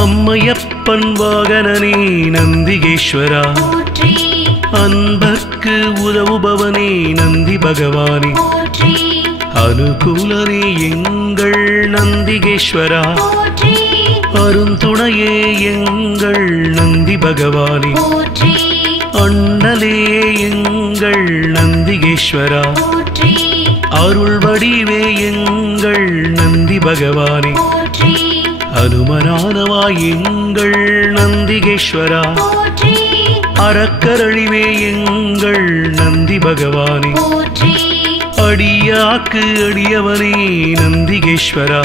அம்மையப்பன் வாகனனே நந்திகேஸ்வரா அன்பர்க்கு உதவுபவனே நந்தி பகவானே அனுகூலனே எங்கள் நந்திகேஸ்வரா அருந்துணையே எங்கள் நந்தி பகவானே அண்ணலே எங்கள் நந்திகேஸ்வரா அருள் வடிவே எங்கள் நந்தி பகவானே அனுமனானவா எங்கள் நந்திகேஸ்வரா அறக்கரழிவே எங்கள் நந்தி பகவானே அடியாக்கு அடியவனே நந்திகேஸ்வரா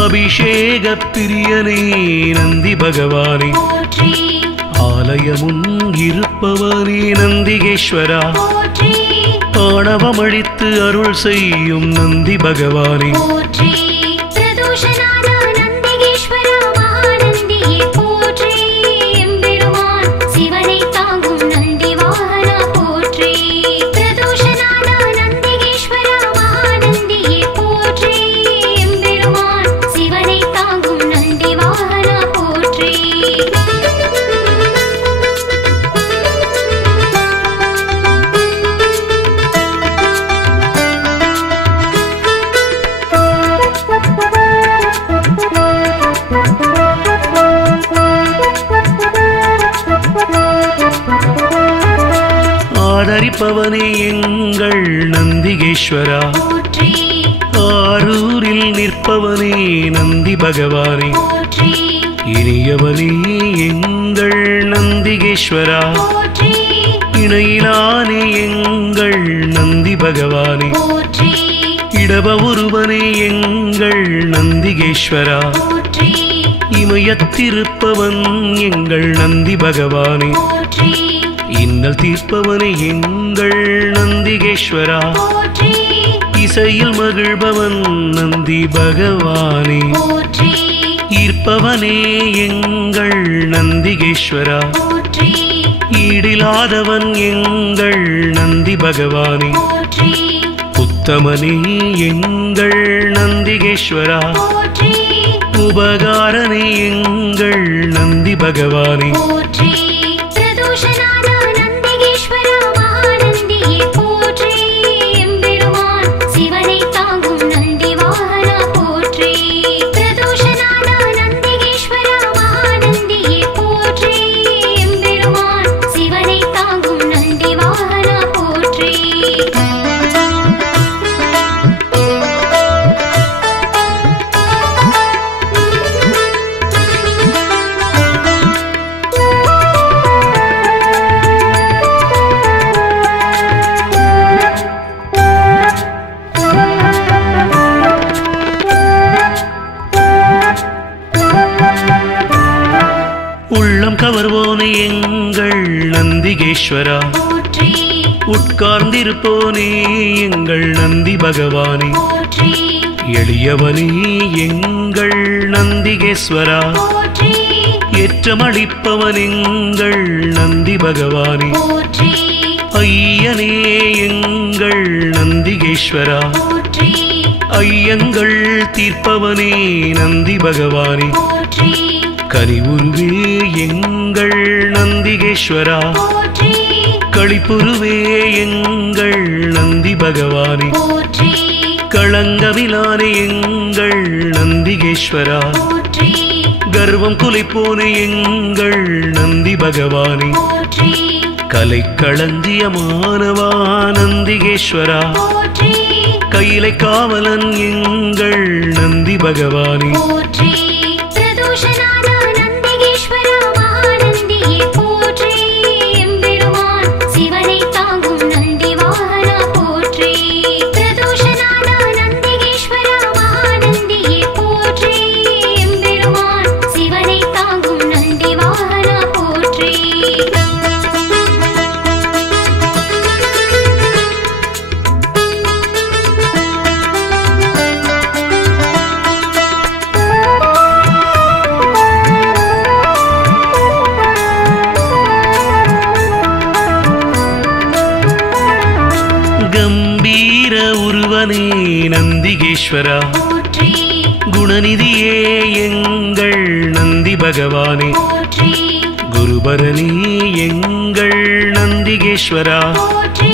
அபிஷேக பிரியனே நந்தி பகவானே ஆலயமுன் இருப்பவனே நந்திகேஸ்வரா ஆணவமழித்து அருள் செய்யும் நந்தி பகவானே ஆதரிப்பவனே எங்கள் நந்திகேஸ்வரா ஆரூரில் நிற்பவனே நந்தி பகவானே இனியவனே எங்கள் நந்திகேஸ்வரா இணையிலானே எங்கள் நந்தி பகவானே இடப ஒருவனே எங்கள் நந்திகேஸ்வரா இமயத்திருப்பவன் எங்கள் நந்தி பகவானே இன்னல் தீர்ப்பவனே எங்கள் நந்திகேஸ்வரா இசையில் மகிழ்பவன் நந்தி பகவானே ஈர்ப்பவனே எங்கள் நந்திகேஸ்வரா ஈடிலாதவன் எங்கள் நந்தி பகவானே உத்தமனே எங்கள் நந்திகேஸ்வரா உபகாரனே எங்கள் நந்தி பகவானே நந்திகேஸ்வரா, நந்திகேஸ்வரா, மகாநந்தியே போற்றி. எம்பெருமான் சிவனை தாங்கும் நந்தி வாகனா போற்றி. பிரதோஷநாதா நந்திகேஸ்வரா, மகாநந்தியே போற்றி. எம்பெருமான் சிவனை தாங்கும் நந்தி வாகனா போற்றி. உள்ளம் கவர்வோனே எங்கள் நந்திகேஸ்வரா போற்றி உட்கார்ந்திருப்போனே எங்கள் நந்தி பகவானே போற்றி எளியவனே எங்கள் நந்திகேஸ்வரா போற்றி ஏற்றமளிப்பவன் எங்கள் நந்தி பகவானே போற்றி ஐயனே எங்கள் நந்திகேஸ்வரா போற்றி ஐயங்கள் தீர்ப்பவனே நந்தி பகவானே போற்றி கனிவுருவே எங்கள் நந்திகேஸ்வரா போற்றி களிப்புருவே எங்கள் நந்தி பகவானே போற்றி களங்கவிலானே எங்கள் நந்திகேஸ்வரா போற்றி கர்வம் குலைப்போனே எங்கள் நந்தி பகவானே போற்றி கலை களஞ்சியமானவா நந்திகேஸ்வரா போற்றி கையிலை காவலன் எங்கள் நந்தி பகவானே போற்றி பிரதோஷநாதா நந்திகேஸ்வரா, மகாநந்தியே போற்றி. எம்பெருமான் சிவனை தாங்கும் நந்தி கம்பீர உருவனே நந்திகேஸ்வரா போற்றி குணநிதியே எங்கள் நந்தி பகவானே போற்றி குருபரனே எங்கள் நந்திகேஸ்வரா போற்றி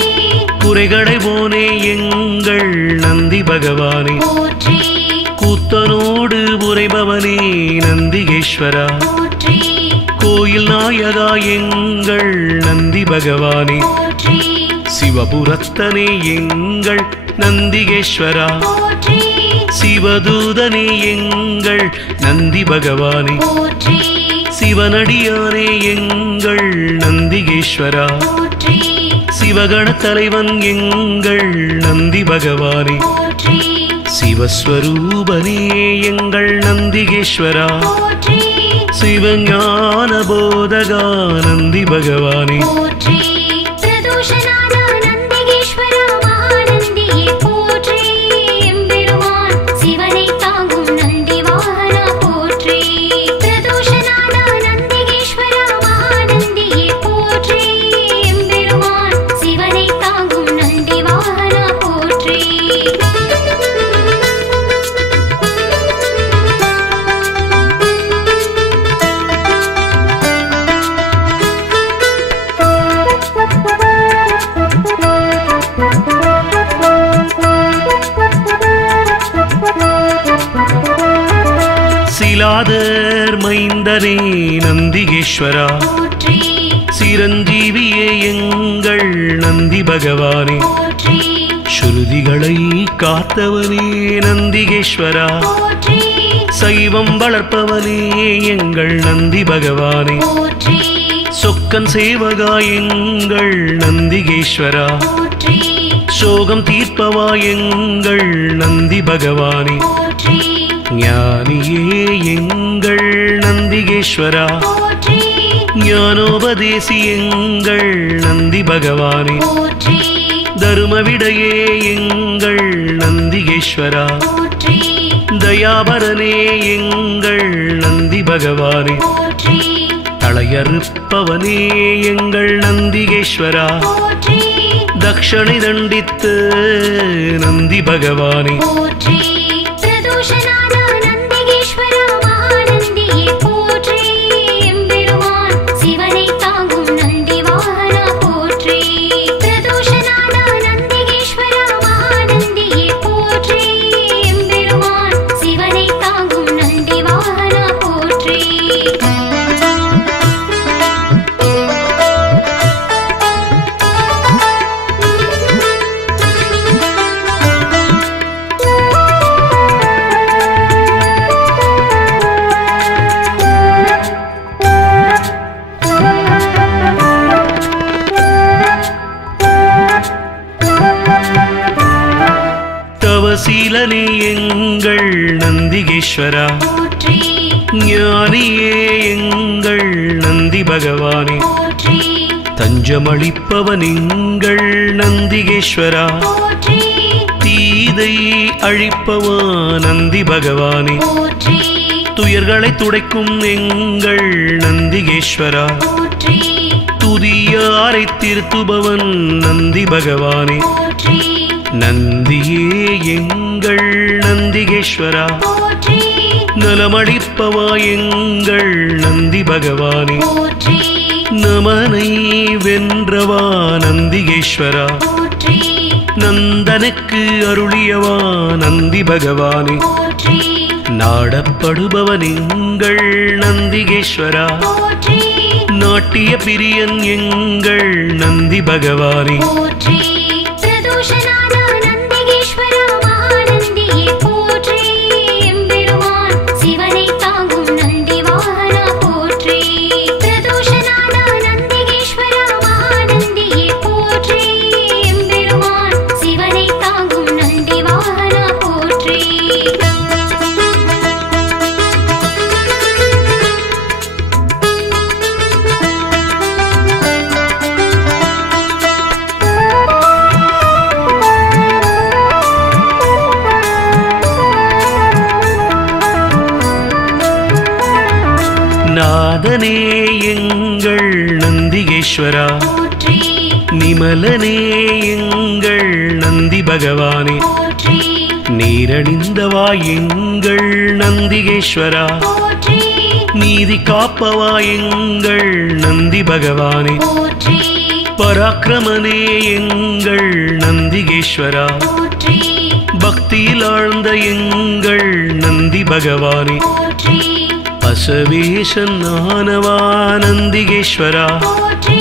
குறைகளை போனே எங்கள் நந்தி பகவானே போற்றி கூத்தனோடு உரைபவனே நந்திகேஸ்வரா போற்றி கோயில் நாயகா எங்கள் நந்தி பகவானே போற்றி சிவபுரத்தனே எங்கள் நந்திகேஸ்வரா போற்றி சிவதூதனே எங்கள் நந்தி பகவானே போற்றி சிவனடியானே எங்கள் நந்திகேஸ்வரா போற்றி சிவகண தலைவன் எங்கள் நந்தி பகவானே போற்றி சிவஸ்வரூபனே எங்கள் நந்திகேஸ்வரா போற்றி சிவஞான போதகா நந்தி பகவானே போற்றி பிரதோஷநாத நந்திகேஸ்வரா மகாநந்தியே போற்றி எம்பெருமான் சிவனை தாங்கும் நந்தி வாகனா போற்றி பிரதோஷநாத நந்திகேஸ்வரா மகாநந்தியே போற்றி எம்பெருமான் சிவனை தாங்கும் நந்தி வாகனா போற்றி சிலாதர் மைந்தனே நந்திகேஸ்வரா போற்றி சிரஞ்சீவியே எங்கள் நந்தி பகவானே போற்றி ஸ்ருதிகளை காத்தவனே நந்திகேஸ்வரா போற்றி சைவம் வளர்ப்பவனே எங்கள் நந்தி பகவானே போற்றி சொக்கன் சேவகா எங்கள் நந்திகேஸ்வரா போற்றி சோகம் தீர்ப்பவா எங்கள் நந்தி பகவானே போற்றி ஞானியே எங்கள் நந்திகேஸ்வரா போற்றி ஞானோபதேசி எங்கள் நந்தி பகவானே போற்றி தருமவிடையே எங்கள் நந்திகேஸ்வரா போற்றி தயாபரனே எங்கள் நந்தி பகவானே போற்றி தளையறுப்பவனே எங்கள் நந்திகேஸ்வரா போற்றி தக்ஷணை தண்டித்து நந்தி பகவானே போற்றி பிரதோஷநாத நந்திகேஸ்வரா மகாநந்தியே போற்றி எம்பெருமான் சிவனை தாங்கும் நந்தி வாகனா போற்றி பிரதோஷநாத நந்திகேஸ்வரா மகாநந்தியே போற்றி எம்பெருமான் சிவனை தாங்கும் நந்தி வாகனா போற்றி தவசீலனே எங்கள் நந்திகேஸ்வரா போற்றி ஞானியே எங்கள் நந்தி பகவானே போற்றி தஞ்சமளிப்பவன் எங்கள் நந்திகேஸ்வரா போற்றி தீதை அழிப்பவா நந்தி பகவானே போற்றி துயர்களை துடைக்கும் எங்கள் நந்திகேஸ்வரா போற்றி துதியாரை திருத்துபவன் நந்தி பகவானே போற்றி நந்தியே எங்கள் நந்திகேஸ்வரா போற்றி நலமளிப்பவா எங்கள் நந்தி பகவானே போற்றி நமனை வென்றவா நந்திகேஸ்வரா போற்றி நந்தனுக்கு அருளியவா நந்தி பகவானே போற்றி நாடப்படுபவன் எங்கள் நந்திகேஸ்வரா போற்றி நாட்டிய பிரியன் எங்கள் நந்தி பகவானே போற்றி பிரதோஷநாத நந்திகேஸ்வரா மகாநந்தியே போற்றி எம்பெருமான் சிவனை தாங்கும் நந்தி வாகனா போற்றி பிரதோஷநாத நந்திகேஸ்வரா மகாநந்தியே போற்றி எம்பெருமான் சிவனை தாங்கும் நந்தி வாகனா போற்றி நாதனே எங்கள் நந்திகேஸ்வரா போற்றி நிமலனே எங்கள் நந்தி பகவானே போற்றி நீரணிந்தவா எங்கள் நந்திகேஸ்வரா போற்றி நீதி காப்பவா எங்கள் நந்தி பகவானே போற்றி பராக்கிரமனே எங்கள் நந்திகேஸ்வரா போற்றி பக்தியில் ஆழ்ந்த எங்கள் நந்தி பகவானே போற்றி அசவேசன் ஆனவா நந்திகேஸ்வரா போற்றி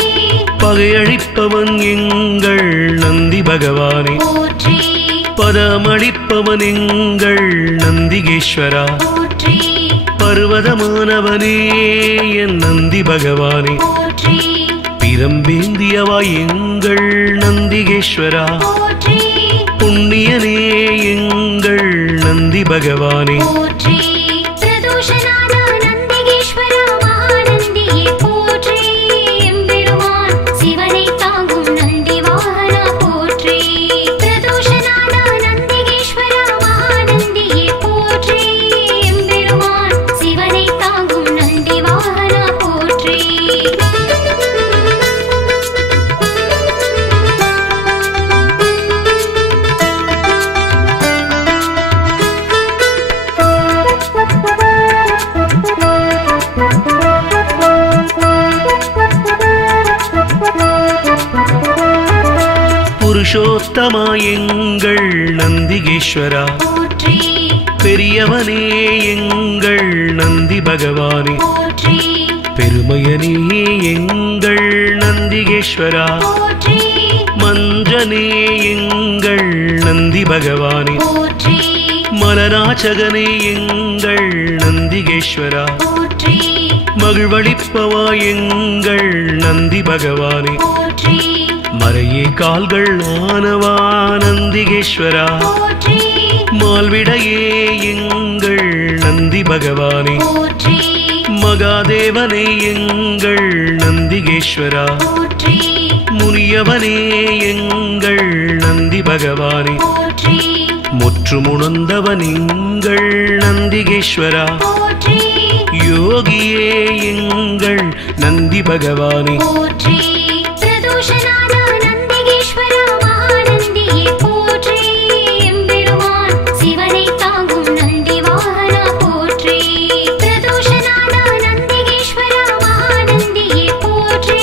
பகையழிப்பவன் எங்கள் நந்தி பகவானே போற்றி பதமளிப்பவன் எங்கள் நந்திகேஸ்வரா போற்றி பர்வதமானவனே என் நந்தி பகவானே போற்றி பிரம்பேந்தியவா எங்கள் நந்திகேஸ்வரா போற்றி புண்ணியனே எங்கள் நந்தி பகவானே போற்றி பிரதோஷநாத நந்திகேஸ்வரா மகாநந்தியே போற்றி எம்பெருமான் சிவனை தாங்கும் நந்தி வாகனா போற்றி பிரதோஷநாத நந்திகேஸ்வரா மகாநந்தியே போற்றி எம்பெருமான் சிவனை தாங்கும் நந்தி வாகனா போற்றி புருஷோத்தமா எங்கள் நந்திகேஸ்வரா போற்றி பெரியவனே எங்கள் நந்தி பகவானே போற்றி பெருமையனே எங்கள் நந்திகேஸ்வரா போற்றி மஞ்சனே எங்கள் நந்தி பகவானே போற்றி மலராச்சகனே எங்கள் நந்திகேஸ்வரா போற்றி மகிழ்வளிப்பவா எங்கள் நந்தி பகவானே போற்றி மறையே கால்கள் ஆனவா நந்திகேஸ்வரா போற்றி மால்விடையே எங்கள் நந்தி பகவானே போற்றி மகாதேவனே எங்கள் நந்திகேஸ்வரா போற்றி முனியவனே எங்கள் நந்தி பகவானே போற்றி முற்றுமுணர்ந்தவன் எங்கள் நந்திகேஸ்வரா போற்றி யோகியே எங்கள் நந்தி பகவானே போற்றி பிரதோஷநாத நந்திகேஸ்வரா மகாநந்தியே போற்றி எம்பெருமான் சிவனை தாங்கும் நந்தி வாகனா போற்றி பிரதோஷநாத நந்திகேஸ்வரா மகாநந்தியே போற்றி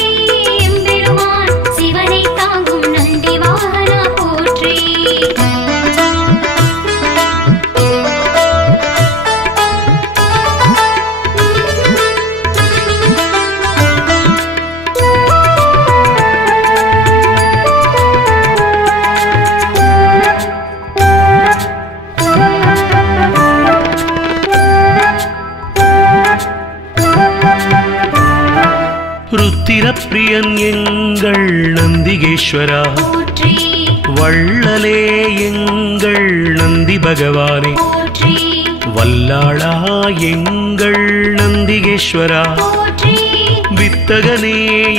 எம்பெருமான் சிவனை தாங்கும் நந்தி வாகனா போற்றி ருத்திரப்பிரியன் எங்கள் நந்திகேஸ்வரா போற்றி வள்ளலே எங்கள் நந்தி பகவானே போற்றி வல்லாளா எங்கள் நந்திகேஸ்வரா போற்றி வித்தகனே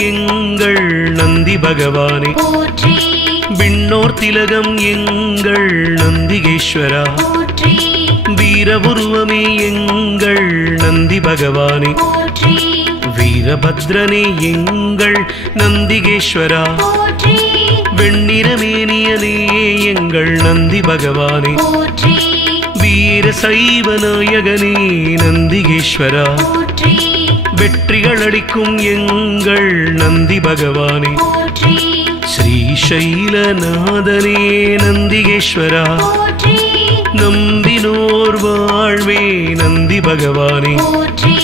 எங்கள் நந்தி பகவானே போற்றி விண்ணோர் திலகம் எங்கள் நந்திகேஸ்வரா போற்றி வீரபுருவமே எங்கள் நந்தி பகவானே போற்றி வீரபத்ரனே எங்கள் நந்திகேஸ்வரா போற்றி வெண்ணிறமேனியனே எங்கள் நந்தி பகவானே போற்றி வீர சைவ நாயகனே நந்திகேஸ்வரா போற்றி வெற்றிகள் அளிக்கும் எங்கள் நந்தி பகவானே போற்றி ஸ்ரீசைலநாதனே நந்திகேஸ்வரா போற்றி நம்பினோர் வாழ்வே நந்தி பகவானே போற்றி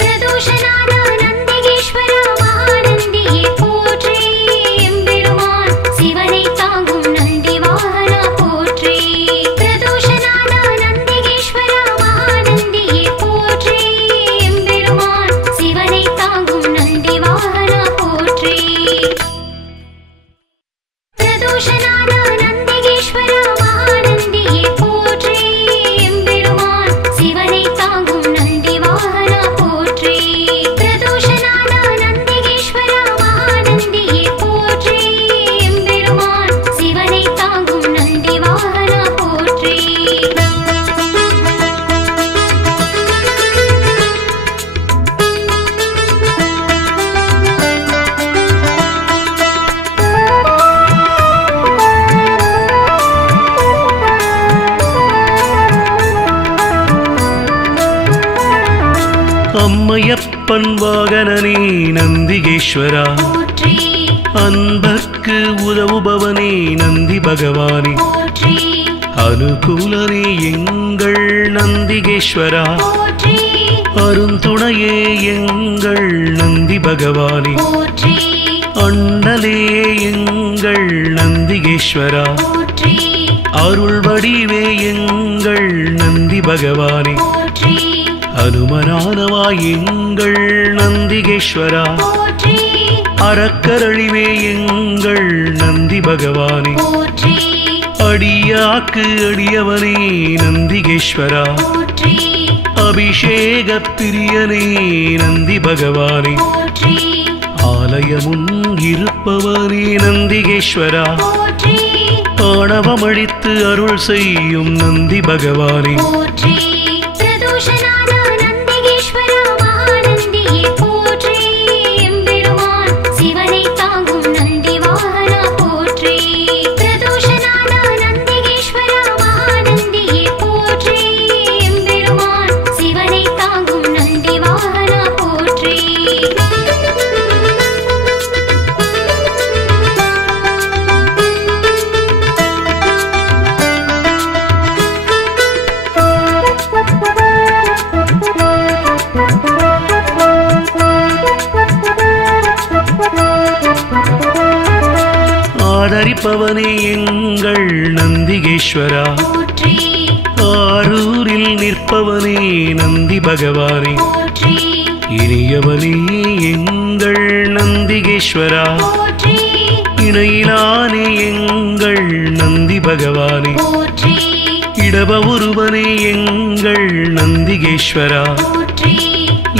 பிரதோஷநாத நந்திகேஸ்வரா மகாநந்தியே போற்றி எம்பெருமான் சிவனை தாங்கும் நந்தி வாகனா போற்றி பிரதோஷநாத நந்திகேஸ்வரா மகாநந்தியே போற்றி எம்பெருமான் சிவனை தாங்கும் நந்தி வாகனா போற்றி பிரதோஷநாத நந்திகேஸ்வரா மகாநந்தியே போற்றி எம்பெருமான் சிவனை தாங்கும் நந்தி வாகனா போற்றி பிரதோஷநாத நந்திகேஸ்வரா மகாநந்தியே போற்றி எம்பெருமான் சிவனை தாங்கும் நந்தி வாகனா போற்றி அம்மையப்பன் வாகனனே நந்திகேஸ்வரா போற்றி அன்பர்க்கு உதவுபவனே நந்தி பகவானே போற்றி அனுகூலனே எங்கள் நந்திகேஸ்வரா போற்றி அருந்துணையே எங்கள் நந்தி பகவானே போற்றி அண்ணலே எங்கள் நந்திகேஸ்வரா போற்றி அருள் வடிவே எங்கள் நந்தி பகவானே போற்றி அனுமனானவா எங்கள் நந்திகேஸ்வரா போற்றி அறக்கரழிவே எங்கள் நந்தி பகவானே போற்றி அடியாக்கு அடியவனே நந்திகேஸ்வரா போற்றி அபிஷேக பிரியனே நந்தி பகவானே போற்றி ஆலயமுன் இருப்பவனே நந்திகேஸ்வரா போற்றி ஆணவமழித்து அருள் செய்யும் நந்தி பகவானே போற்றி பிரதோஷநாத நந்திகேஸ்வரா மகாநந்தியே போற்றி எம்பெருமான் சிவனை தாங்கும் நந்தி வாகனா போற்றி பிரதோஷநாத நந்திகேஸ்வரா மகாநந்தியே போற்றி எம்பெருமான் சிவனை தாங்கும் நந்தி வாகனா போற்றி ஆதரிப்பவனே எங்கள் நந்திகேஸ்வரா போற்றி ஆரூரில் நிற்பவனே நந்தி பகவானே போற்றி இனியவனே எங்கள் நந்திகேஸ்வரா போற்றி இணையிலானே எங்கள் நந்தி பகவானே போற்றி இடப ஒருவனே எங்கள் நந்திகேஸ்வரா போற்றி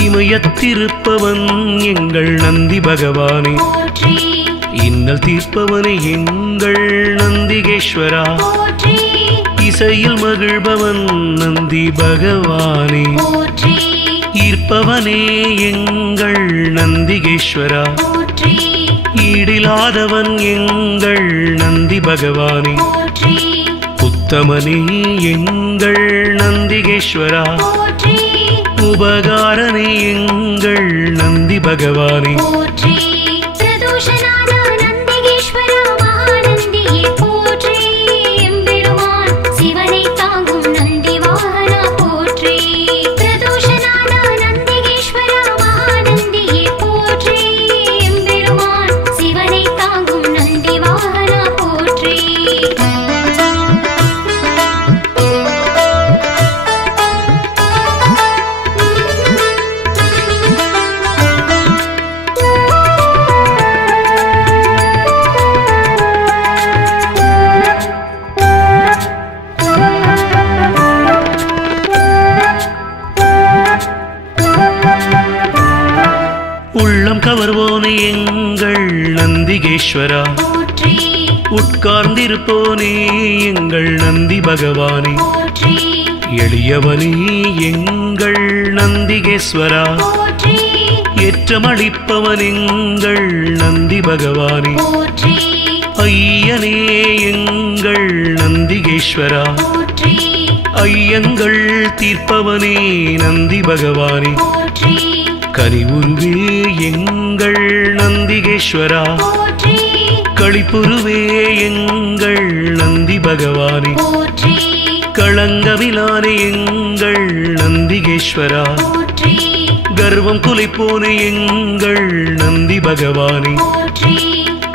இமயத்திருப்பவன் எங்கள் நந்தி பகவானே போற்றி இன்னல் தீர்ப்பவனே எங்கள் நந்திகேஸ்வரா போற்றி இசையில் மகிழ்பவன் நந்தி பகவானே போற்றி ஈர்ப்பவனே எங்கள் நந்திகேஸ்வரா போற்றி ஈடிலாதவன் எங்கள் நந்தி பகவானே போற்றி உத்தமனே எங்கள் நந்திகேஸ்வரா போற்றி உபகாரனே எங்கள் நந்தி பகவானே போற்றி பிரதோஷநாத நந்திகேஸ்வரா மகாநந்தியே போற்றி எம்பெருமான் சிவனை தாங்கும் நந்தி வாகனா போற்றி பிரதோஷநாத நந்திகேஸ்வரா மகாநந்தியே போற்றி எம்பெருமான் சிவனை தாங்கும் நந்தி வாகனா போற்றி உள்ளம் கவர்வோனே எங்கள் நந்திகேஸ்வரா போற்றி உட்கார்ந்திருப்போனே எங்கள் நந்தி பகவானே போற்றி எளியவனே எங்கள் நந்திகேஸ்வரா போற்றி ஏற்றமளிப்பவன் எங்கள் நந்தி பகவானே போற்றி ஐயனே எங்கள் நந்திகேஸ்வரா போற்றி ஐயங்கள் தீர்ப்பவனே நந்தி பகவானே போற்றி கனிவுருவே எங்கள் நந்திகேஸ்வரா போற்றி களிப்புருவே எங்கள் நந்தி பகவானே போற்றி களங்கமிலானே எங்கள் நந்திகேஸ்வரா போற்றி கர்வம் குலைப்போனே எங்கள் நந்தி பகவானே போற்றி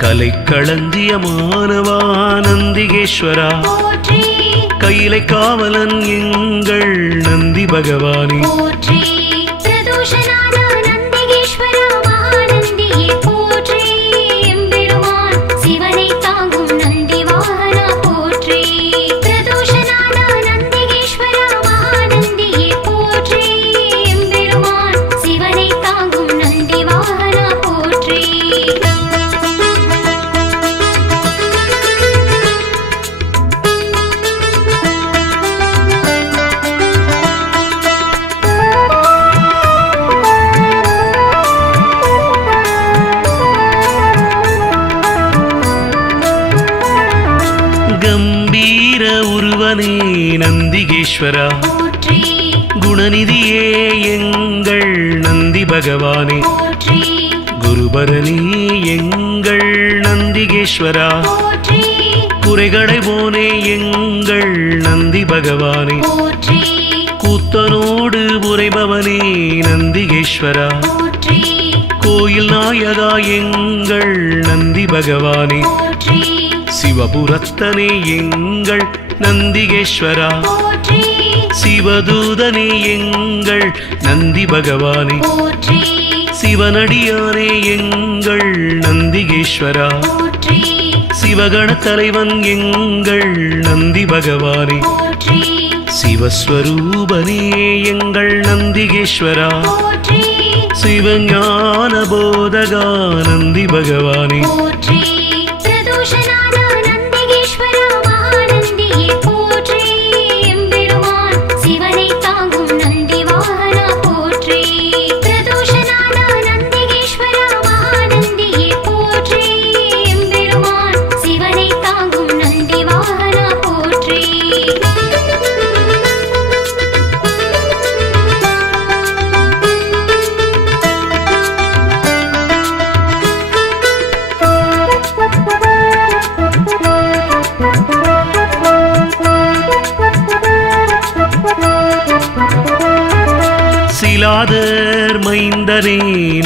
கலைக்களஞ்சியமானவா நந்திகேஸ்வரா போற்றி கையிலை காவலன் எங்கள் நந்தி பகவானே போற்றி பிரதோஷநாத நந்திகேஸ்வரா மகாநந்தியே போற்றி எம்பெருமான் சிவனை தாங்கும் நந்தி வாகனா போற்றி பிரதோஷநாத நந்திகேஸ்வரா மகாநந்தியே போற்றி எம்பெருமான் சிவனை தாங்கும் நந்தி வாகனா போற்றி கம்பீர உருவனே நந்திகேஸ்வரா போற்றி குணநிதியே எங்கள் நந்தி பகவானே போற்றி குருபரணி எங்கள் நந்திகேஸ்வரா போற்றி குறைகளை போனே எங்கள் நந்தி பகவானே போற்றி கூத்தனோடு உரைபவனே நந்திகேஸ்வரா போற்றி கோயில் நாயகா எங்கள் நந்தி பகவானே போற்றி சிவபுரத்தனே எங்கள் நந்திகேஸ்வரா போற்றி சிவதூதனே எங்கள் நந்தி பகவானே போற்றி சிவனடியானே எங்கள் நந்திகேஸ்வரா போற்றி சிவகண தலைவன் எங்கள் நந்தி பகவானே போற்றி சிவஸ்வரூபனே எங்கள் நந்திகேஸ்வரா போற்றி சிவஞான போதகா நந்தி பகவானே போற்றி பிரதோஷநாத நந்திகேஸ்வரா மகாநந்தியே போற்றி எம்பெருமான் சிவனை தாங்கும் நந்தி வாகனா போற்றி பிரதோஷநாத நந்திகேஸ்வரா மகாநந்தியே போற்றி எம்பெருமான் சிவனை தாங்கும் நந்தி வாகனா போற்றி சிலாதர் மைந்தனே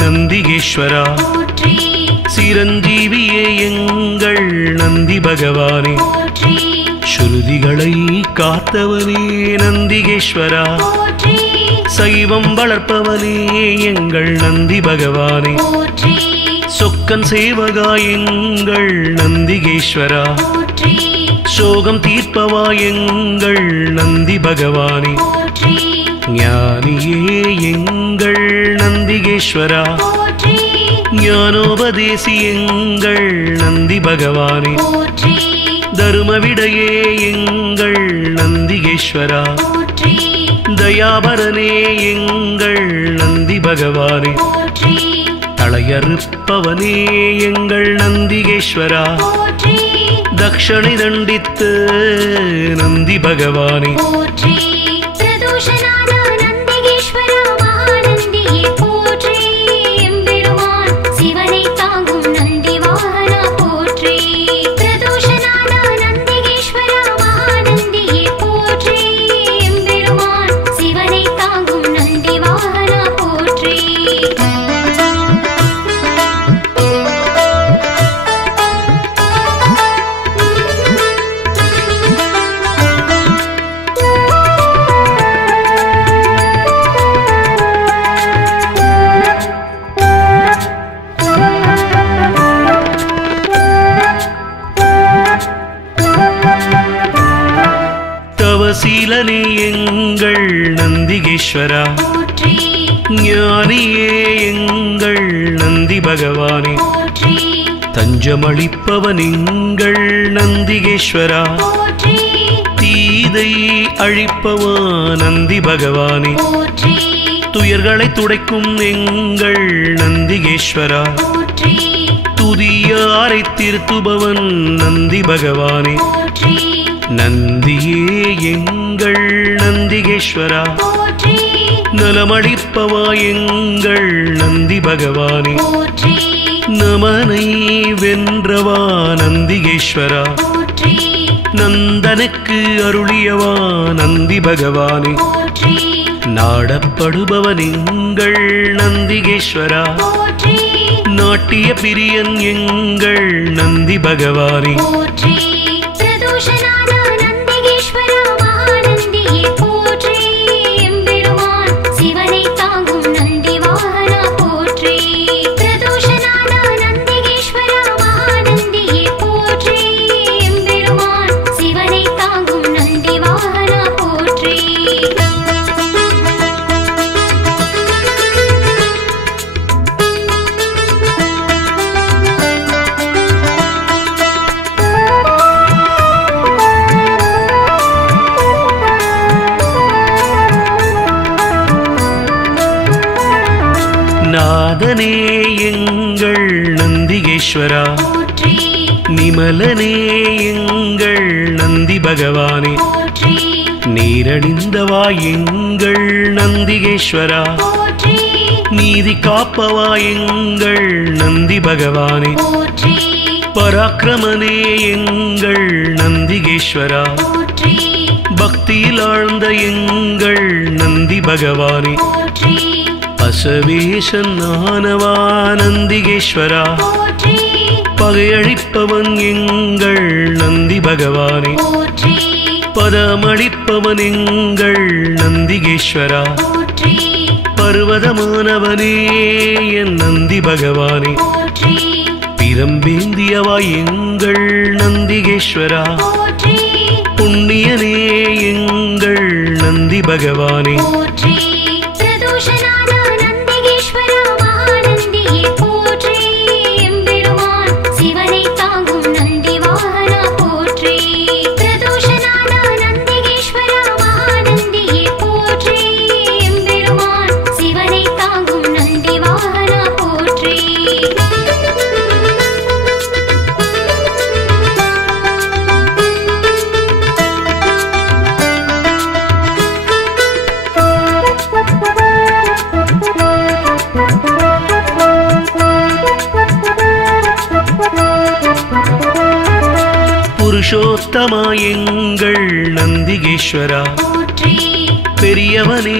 நந்திகேஸ்வரா போற்றி சிரஞ்சீவியே எங்கள் நந்தி பகவானே போற்றி ஸ்ருதிகளை காத்தவனே நந்திகேஸ்வரா போற்றி சைவம் வளர்ப்பவனே எங்கள் நந்தி பகவானே போற்றி சொக்கன் சேவகா எங்கள் நந்திகேஸ்வரா போற்றி சோகம் தீர்ப்பவா எங்கள் நந்தி பகவானே போற்றி ஞானியே எங்கள் நந்திகேஸ்வரா போற்றி ஞானோபதேசி எங்கள் நந்தி பகவானே போற்றி தருமவிடையே எங்கள் நந்திகேஸ்வரா போற்றி தயாபரனே எங்கள் நந்தி பகவானே போற்றி தளையறுப்பவனே எங்கள் நந்திகேஸ்வரா போற்றி தக்ஷணை தண்டித்து நந்தி பகவானே போற்றி பிரதோஷநாத நந்திகேஸ்வரா மகாநந்தியே போற்றி எம்பெருமான் சிவனை தாங்கும் நந்தி வாகனா போற்றி பிரதோஷநாத நந்திகேஸ்வரா மகாநந்தியே போற்றி எம்பெருமான் சிவனை தாங்கும் நந்தி வாகனா போற்றி தவசீலனே எங்கள் நந்திகேஸ்வரா போற்றி ஞானியே எங்கள் நந்தி பகவானே போற்றி தஞ்சமளிப்பவன் எங்கள் நந்திகேஸ்வரா போற்றி தீதை அழிப்பவா நந்தி பகவானே போற்றி துயர்களை துடைக்கும் எங்கள் நந்திகேஸ்வரா போற்றி துதியாரை திருத்துபவன் நந்தி பகவானே போற்றி நந்தியே எங்கள் நந்திகேஸ்வரா போற்றி நலமளிப்பவா எங்கள் நந்தி பகவானே போற்றி நமனை வென்றவா நந்திகேஸ்வரா போற்றி நந்தனுக்கு அருளியவா நந்தி பகவானே போற்றி நாடப்படுபவன் எங்கள் நந்திகேஸ்வரா போற்றி நாட்டிய பிரியன் எங்கள் நந்தி பகவானே போற்றி பிரதோஷநாத நந்திகேஸ்வரா மகாநந்தியே போற்றி எம்பெருமான் சிவனை தாங்கும் நந்தி வாகனா போற்றி பிரதோஷநாத நந்திகேஸ்வரா மகாநந்தியே போற்றி எம்பெருமான் சிவனை தாங்கும் நந்தி வாகனா போற்றி நாதனே எங்கள் நந்திகேஸ்வரா போற்றி நிமலனே எங்கள் நந்தி பகவானே போற்றி நீரணிந்தவா எங்கள் நந்திகேஸ்வரா, போற்றி நீதி காப்பவா எங்கள் நந்தி பகவானே, போற்றி பராக்கிரமனே எங்கள் நந்திகேஸ்வரா, போற்றி பக்தியில் ஆழ்ந்த எங்கள் நந்தி பகவானே, போற்றி அசவேசன் ஆனவா நந்திகேஸ்வரா, போற்றி பகையழிப்பவன் எங்கள் நந்தி பகவானே, போற்றி பதமளிப்பவன் எங்கள் நந்திகேஸ்வரா, போற்றி பர்வதமானவனே என் நந்தி பகவானே, போற்றி பிரம்பேந்தியவா எங்கள் நந்திகேஸ்வரா, போற்றி புண்ணியனே எங்கள் நந்தி பகவானே, போற்றி பிரதோஷநாத நந்திகேஸ்வரா மகாநந்தியே போற்றி எம்பெருமான் சிவனை தாங்கும் நந்தி வாகனா போற்றி பிரதோஷநாத நந்திகேஸ்வரா மகாநந்தியே போற்றி எம்பெருமான் சிவனை தாங்கும் நந்தி வாகனா போற்றி புருஷோத்தமா எங்கள் நந்திகேஸ்வரா, போற்றி பெரியவனே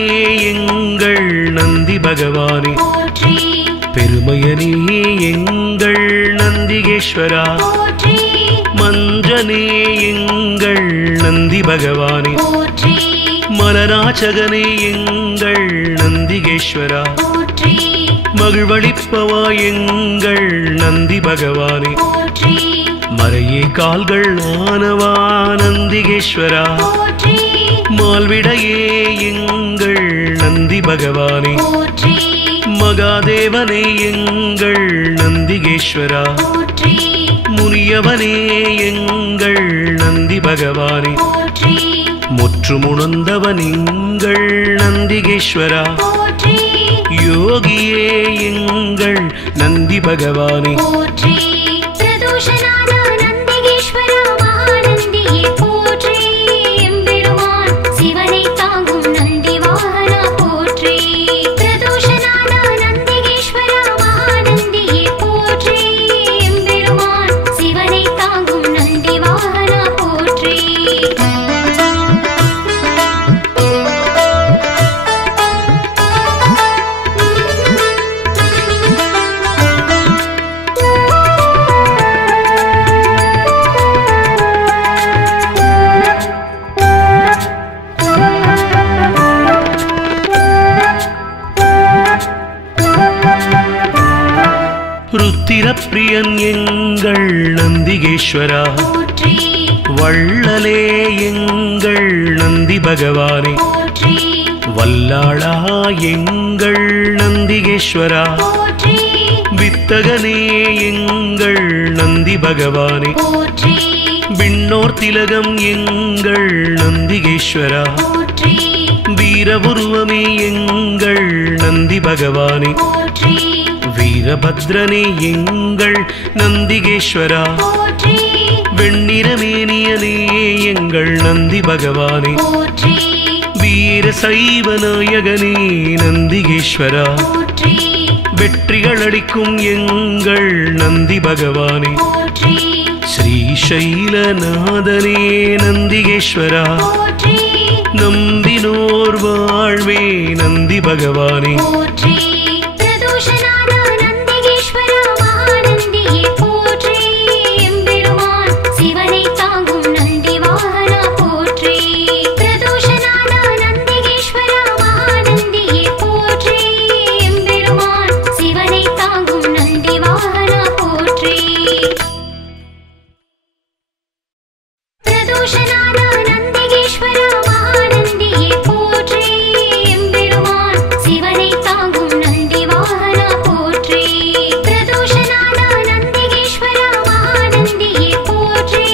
எங்கள் நந்தி பகவானே, போற்றி பெருமையனே எங்கள் நந்திகேஸ்வரா, போற்றி மஞ்சனே எங்கள் நந்தி பகவானே, போற்றி மலநாச்சகனே எங்கள் நந்திகேஸ்வரா, போற்றி மகிழ்வளிப்பவா எங்கள் நந்தி பகவானே, போற்றி மறையே கால்கள் ஆனவா நந்திகேஸ்வரா, போற்றி மால்விடையே எங்கள் நந்தி பகவானே, போற்றி மகாதேவனே எங்கள் நந்திகேஸ்வரா, போற்றி முனியவனே எங்கள் நந்தி பகவானே, போற்றி முற்றுமுணர்ந்தவன் எங்கள் நந்திகேஸ்வரா, போற்றி யோகியே எங்கள் நந்தி பகவானே, போற்றி பிரதோஷநாத நந்திகேஸ்வரா மகாநந்தியே போற்றி எம்பெருமான் சிவனை தாங்கும் நந்தி வாகனா போற்றி பிரதோஷநாத நந்திகேஸ்வரா மகாநந்தியே போற்றி எம்பெருமான் சிவனை தாங்கும் நந்தி வாகனா போற்றி ருத்திரப்பிரியன் எங்கள் நந்திகேஸ்வரா, போற்றி வள்ளலே எங்கள் நந்தி பகவானே, போற்றி வல்லாளா எங்கள் நந்திகேஸ்வரா, போற்றி வித்தகனே எங்கள் நந்தி பகவானே, போற்றி விண்ணோர் திலகம் எங்கள் நந்திகேஸ்வரா, போற்றி வீரபுருவமே எங்கள் நந்தி பகவானே, போற்றி வீரபத்ரனே எங்கள் நந்திகேஸ்வரா, போற்றி வெண்ணிறமேனியனே எங்கள் நந்தி பகவானே, போற்றி வீர சைவ நாயகனே நந்திகேஸ்வரா, போற்றி வெற்றிகள் அளிக்கும் எங்கள் நந்தி பகவானே, போற்றி ஸ்ரீசைலநாதனே நந்திகேஸ்வரா, போற்றி நம்பினோர் வாழ்வே நந்தி பகவானே, போற்றி பிரதோஷநாத நந்திகேஸ்வரா மகாநந்தியே போற்றி எம்பெருமான் சிவனை தாங்கும் நந்தி வாகனா போற்றி பிரதோஷநாத நந்திகேஸ்வரா மகாநந்தியே போற்றி எம்பெருமான் சிவனை தாங்கும் நந்தி வாகனா போற்றி பிரதோஷநாத நந்திகேஸ்வரா மகாநந்தியே போற்றி எம்பெருமான் சிவனை தாங்கும் நந்தி வாகனா போற்றி பிரதோஷநாத நந்திகேஸ்வரா மகாநந்தியே போற்றி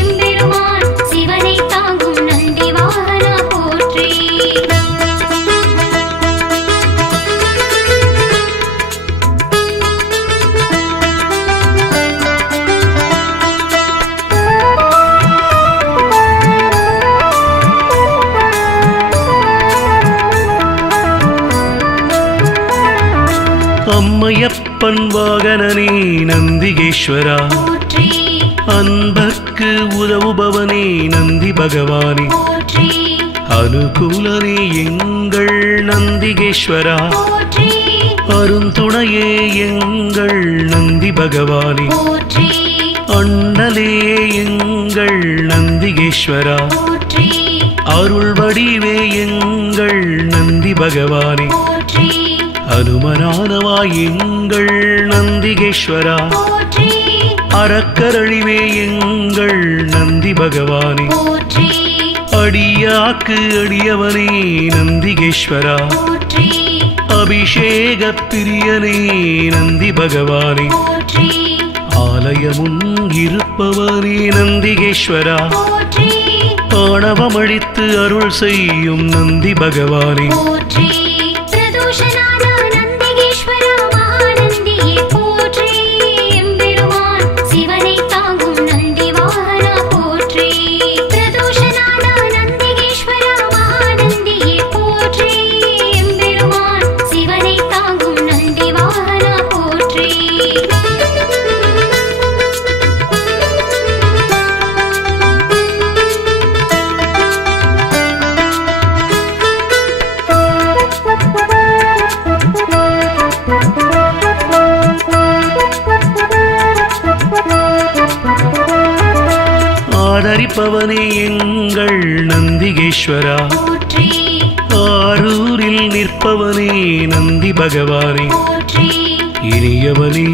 எம்பெருமான் சிவனை தாங்கும் நந்தி வாகனா போற்றி அம்மையப்பன் வாகனனே நந்திகேஸ்வரா போற்றி அன்பர்க்கு உதவுபவனே நந்தி பகவானே போற்றி அனுகூலனே எங்கள் நந்திகேஸ்வரா போற்றி அருந்துணையே எங்கள் நந்தி பகவானே போற்றி அண்ணலே எங்கள் நந்திகேஸ்வரா போற்றி அருள் வடிவே எங்கள் நந்தி பகவானே போற்றி அனுமனானவா எங்கள் நந்திகேஸ்வரா போற்றி அறக்கரழிவே எங்கள் நந்தி பகவானே போற்றி அடியாக்கு அடியவனே நந்திகேஸ்வரா போற்றி அபிஷேக பிரியனே நந்தி பகவானே போற்றி ஆலயமுன் இருப்பவனே நந்திகேஸ்வரா போற்றி ஆணவமழித்து அருள் செய்யும் நந்தி பகவானே போற்றி பிரதோஷநாத நந்திகேஸ்வரா மகாநந்தியே போற்றி எம்பெருமான் சிவனை தாங்கும் நந்தி வாகனா போற்றி பிரதோஷநாத நந்திகேஸ்வரா மகாநந்தியே போற்றி எம்பெருமான் சிவனை தாங்கும் நந்தி வாகனா போற்றி ஆதரிப்பவனே எங்கள் நந்திகேஸ்வரா போற்றி ஆரூரில் நிற்பவனே நந்தி பகவானே போற்றி இனியவனே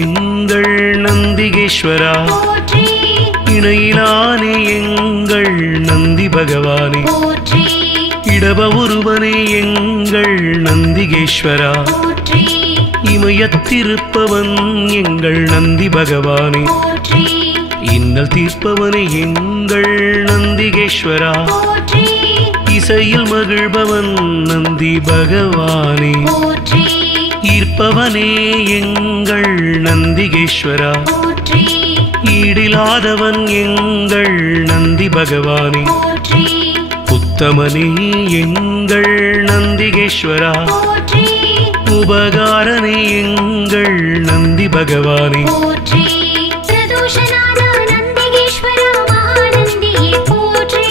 எங்கள் நந்திகேஸ்வரா போற்றி இணையிலானே எங்கள் நந்தி பகவானே போற்றி இடப ஒருவனே எங்கள் நந்திகேஸ்வரா போற்றி இமயத்திருப்பவன் எங்கள் நந்தி பகவானே போற்றி இன்னல் தீர்ப்பவனே எங்கள் நந்திகேஸ்வரா போற்றி இசையில் மகிழ்பவன் நந்தி பகவானே போற்றி ஈர்ப்பவனே எங்கள் நந்திகேஸ்வரா போற்றி ஈடிலாதவன் எங்கள் நந்தி பகவானே போற்றி உத்தமனே எங்கள் நந்திகேஸ்வரா போற்றி உபகாரனே எங்கள் நந்தி பகவானே போற்றி பிரதோஷநாத நந்திகேஸ்வரா மகாநந்தியே போற்றி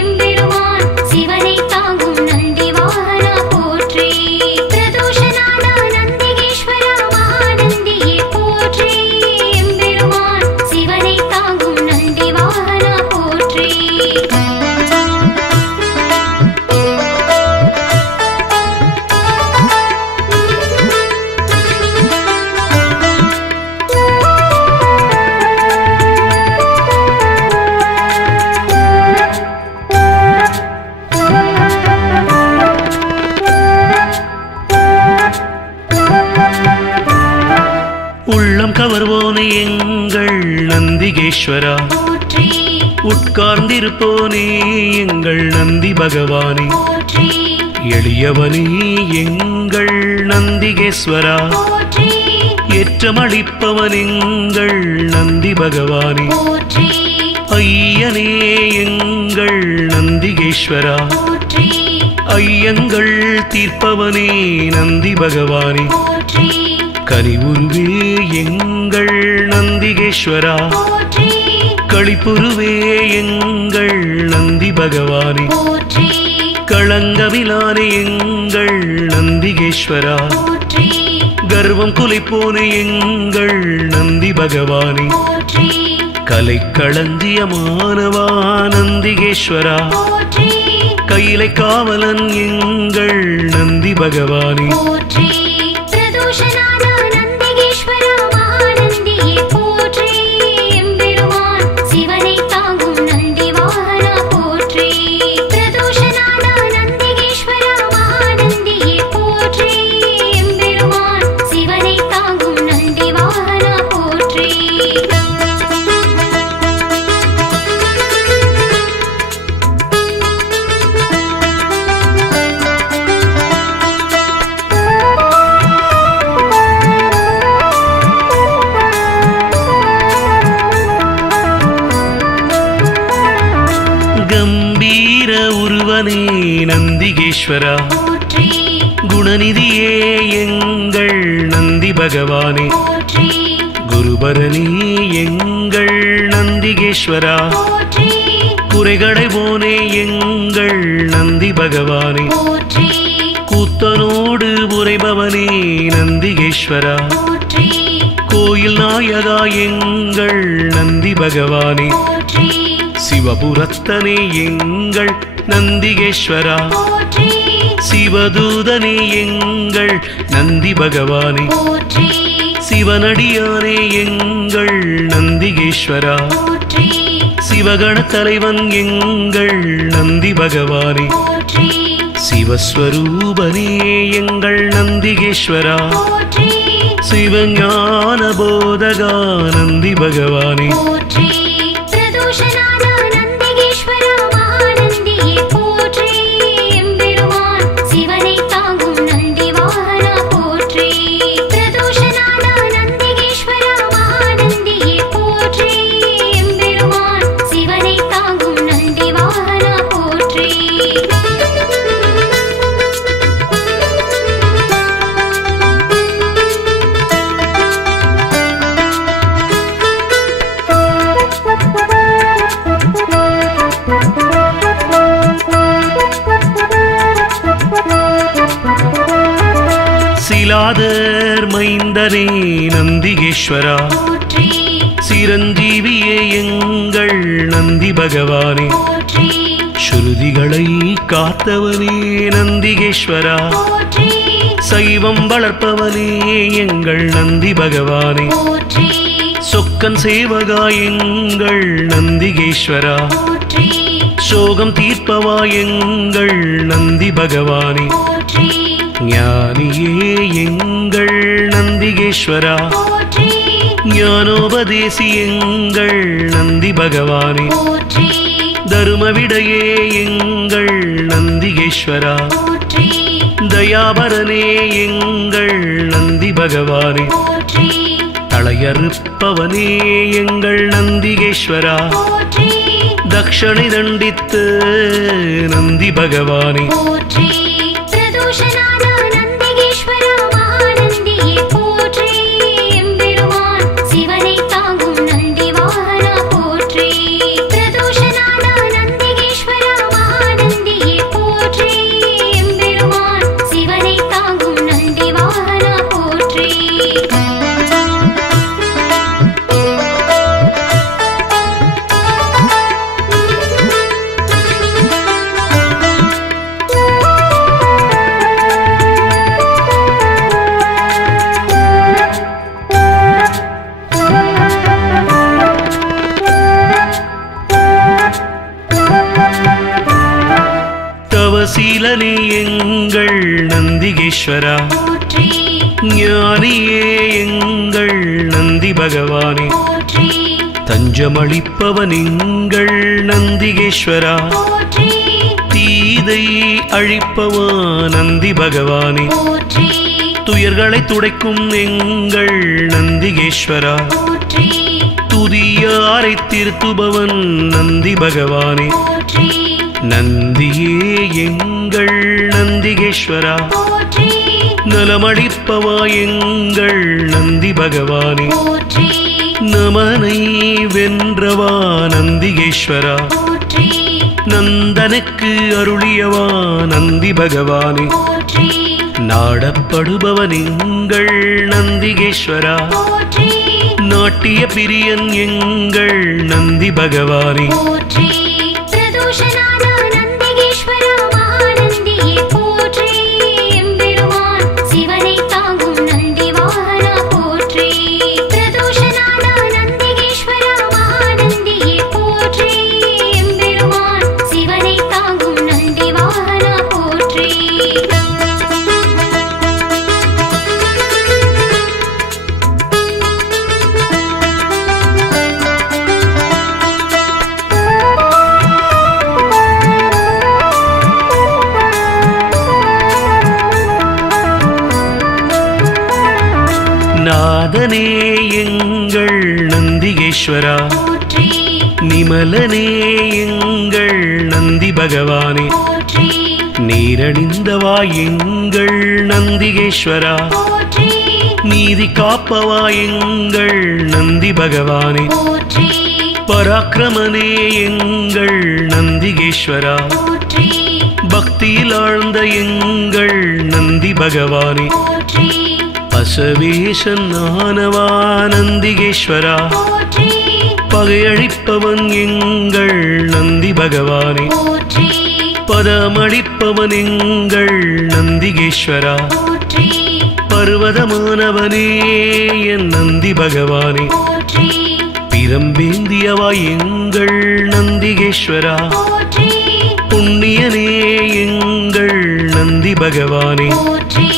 எம்பெருமான் சிவனை தாங்கும் நந்தி வாகனா போற்றி பிரதோஷநாத நந்திகேஸ்வரா மகாநந்தியே போற்றி எம்பெருமான் சிவனை தாங்கும் நந்தி வாகனா போற்றி உள்ளம் கவர்வோனே எங்கள் நந்திகேஸ்வரா போற்றி உட்கார்ந்திருப்போனே எங்கள் நந்தி பகவானே போற்றி எளியவனே எங்கள் நந்திகேஸ்வரா போற்றி ஏற்றமளிப்பவன் எங்கள் நந்தி பகவானே போற்றி ஐயனே எங்கள் நந்திகேஸ்வரா போற்றி ஐயங்கள் தீர்ப்பவனே நந்தி பகவானே போற்றி கனிவுருவே எங்கள் நந்திகேஸ்வரா போற்றி களிப்புருவே எங்கள் நந்தி பகவானே போற்றி களங்கமிலானே எங்கள் நந்திகேஸ்வரா போற்றி கர்வம் குலைப்போனே எங்கள் நந்தி பகவானே போற்றி கலை களஞ்சியமானவா நந்திகேஸ்வரா போற்றி கையிலை காவலன் எங்கள் நந்தி பகவானே போற்றி பிரதோஷநாத நந்திகேஸ்வரா மகாநந்தியே போற்றி எம்பெருமான் சிவனை தாங்கும் நந்தி வாகனா போற்றி பிரதோஷநாத நந்திகேஸ்வரா மகாநந்தியே போற்றி எம்பெருமான் சிவனை தாங்கும் நந்தி வாகனா போற்றி கம்பீர உருவனே நந்திகேஸ்வரா போற்றி குணநிதியே எங்கள் நந்தி பகவானே போற்றி குருபரணி எங்கள் நந்திகேஸ்வரா போற்றி குறைகளைவோனே எங்கள் நந்தி பகவானே போற்றி கூத்தனோடு உரைபவனே நந்திகேஸ்வரா போற்றி கோயில் நாயகா எங்கள் நந்தி பகவானே போற்றி சிவபுரத்தனே எங்கள் நந்திகேஸ்வரா போற்றி சிவதூதனே எங்கள் நந்தி பகவானே போற்றி சிவனடியானே எங்கள் நந்திகேஸ்வரா போற்றி சிவகண தலைவன் எங்கள் நந்தி பகவானே போற்றி சிவஸ்வரூபனே எங்கள் நந்திகேஸ்வரா போற்றி சிவஞான போதகா நந்தி பகவானே போற்றி பிரதோஷநாத நந்திகேஸ்வரா மகாநந்தியே போற்றி எம்பெருமான் சிவனை தாங்கும் நந்தி வாகனா போற்றி பிரதோஷநாத நந்திகேஸ்வரா மகாநந்தியே போற்றி எம்பெருமான் சிவனை தாங்கும் நந்தி வாகனா போற்றி சிலாதர் மைந்தனே நந்திகேஸ்வரா போற்றி சிரஞ்சீவியே எங்கள் நந்தி பகவானே போற்றி ஸ்ருதிகளை காத்தவனே நந்திகேஸ்வரா போற்றி சைவம் வளர்ப்பவனே எங்கள் நந்தி பகவானே போற்றி சொக்கன் சேவகா எங்கள் நந்திகேஸ்வரா போற்றி சோகம் தீர்ப்பவா எங்கள் நந்தி பகவானே போற்றி ஞானியே எங்கள் நந்திகேஸ்வரா போற்றி ஞானோபதேசி எங்கள் நந்தி பகவானே போற்றி தருமவிடையே எங்கள் நந்திகேஸ்வரா போற்றி தயாபரனே எங்கள் நந்தி பகவானே போற்றி தளையறுப்பவனே எங்கள் நந்திகேஸ்வரா போற்றி தக்ஷணை தண்டித்து நந்தி பகவானே போற்றி பிரதோஷநாத நந்திகேஸ்வரா மகாநந்தியே போற்றி எம்பெருமான் சிவனை தாங்கும் நந்தி வாகனா போற்றி பிரதோஷநாத நந்திகேஸ்வரா மகாநந்தியே போற்றி எம்பெருமான் சிவனை தாங்கும் நந்தி வாகனா போற்றி தவசீலனே எங்கள் நந்திகேஸ்வரா போற்றி ஞானியே எங்கள் நந்தி பகவானே போற்றி தஞ்சமளிப்பவன் எங்கள் நந்திகேஸ்வரா போற்றி தீதை அழிப்பவா நந்தி பகவானே போற்றி துயர்களை துடைக்கும் எங்கள் நந்திகேஸ்வரா போற்றி துதியாரை திருத்துபவன் நந்தி பகவானே போற்றி நந்தியே எங்கள் நந்திகேஸ்வரா போற்றி நலமளிப்பவா எங்கள் நந்தி பகவானே போற்றி நமனை வென்றவா நந்திகேஸ்வரா போற்றி நந்தனுக்கு அருளியவா நந்தி பகவானே போற்றி நாடப்படுபவன் எங்கள் நந்திகேஸ்வரா போற்றி நாட்டிய பிரியன் எங்கள் நந்தி பகவானே போற்றி பிரதோஷநாத நந்திகேஸ்வரா மகாநந்தியே போற்றி எம்பெருமான் சிவனை தாங்கும் நந்தி வாகனா போற்றி பிரதோஷநாத நந்திகேஸ்வரா மகாநந்தியே போற்றி எம்பெருமான் சிவனை தாங்கும் நந்தி வாகனா போற்றி நாதனே எங்கள் நந்திகேஸ்வரா போற்றி நிமலனே எங்கள் நந்தி பகவானே போற்றி நீரணிந்தவா எங்கள் நந்திகேஸ்வரா போற்றி நீதி காப்பவா எங்கள் நந்தி பகவானே போற்றி பராக்கிரமனே எங்கள் நந்திகேஸ்வரா போற்றி பக்தியில் ஆழ்ந்த எங்கள் நந்தி பகவானே போற்றி பசவேசன் ஆனவா நந்திகேஸ்வரா போற்றி பகையழிப்பவன் எங்கள் நந்தி பகவானே போற்றி பதமளிப்பவன் எங்கள் நந்திகேஸ்வரா போற்றி பர்வதமானவனே என் நந்தி பகவானே போற்றி பிரம்பேந்தியவா எங்கள் நந்திகேஸ்வரா போற்றி புண்ணியனே எங்கள் நந்தி பகவானே போற்றி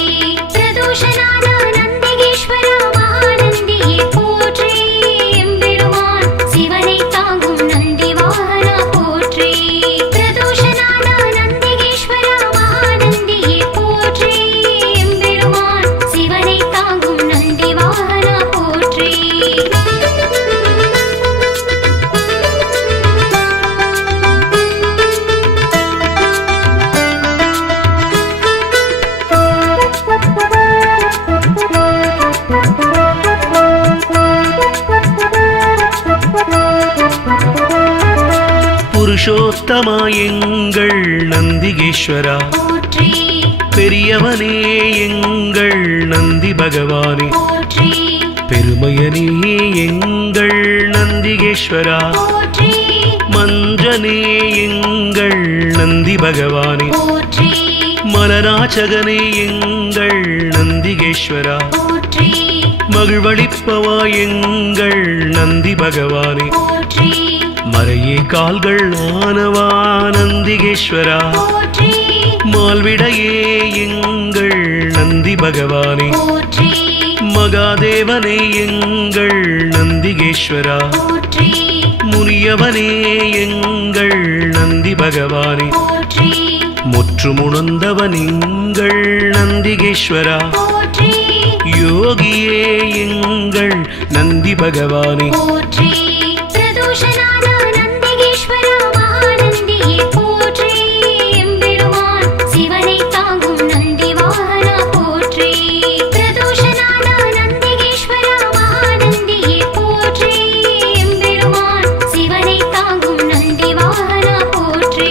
பிரதோஷநாத நந்திகேஸ்வரா மகாநந்தியே போற்றி எம்பெருமான் சிவனை தாங்கும் நந்தி வாகனா போற்றி பிரதோஷநாத நந்திகேஸ்வரா மகாநந்தியே போற்றி எம்பெருமான் சிவனை தாங்கும் நந்தி வாகனா போற்றி புருஷோத்தமா எங்கள் நந்திகேஸ்வரா போற்றி பெரியவனே எங்கள் நந்தி பகவானே போற்றி பெருமையனே எங்கள் நந்திகேஸ்வரா போற்றி மஞ்சனே எங்கள் நந்தி பகவானே போற்றி மலராச்சகனே எங்கள் நந்திகேஸ்வரா போற்றி மகிழ்வளிப்பவா எங்கள் நந்தி பகவானே போற்றி மறையே கால்கள் ஆனவா நந்திகேஸ்வரா போற்றி மால்விடையே எங்கள் நந்தி பகவானே போற்றி மகாதேவனே எங்கள் நந்திகேஸ்வரா போற்றி முனியவனே எங்கள் நந்தி பகவானே போற்றி முற்றுமுணர்ந்தவன் எங்கள் நந்திகேஸ்வரா போற்றி யோகியே எங்கள் நந்தி பகவானே போற்றி பிரதோஷநாத நந்திகேஸ்வரா மகாநந்தியே போற்றி எம்பெருமான் சிவனை தாங்கும் நந்தி வாகனா போற்றி பிரதோஷநாத நந்திகேஸ்வரா மகாநந்தியே போற்றி எம்பெருமான் சிவனை தாங்கும் நந்தி வாகனா போற்றி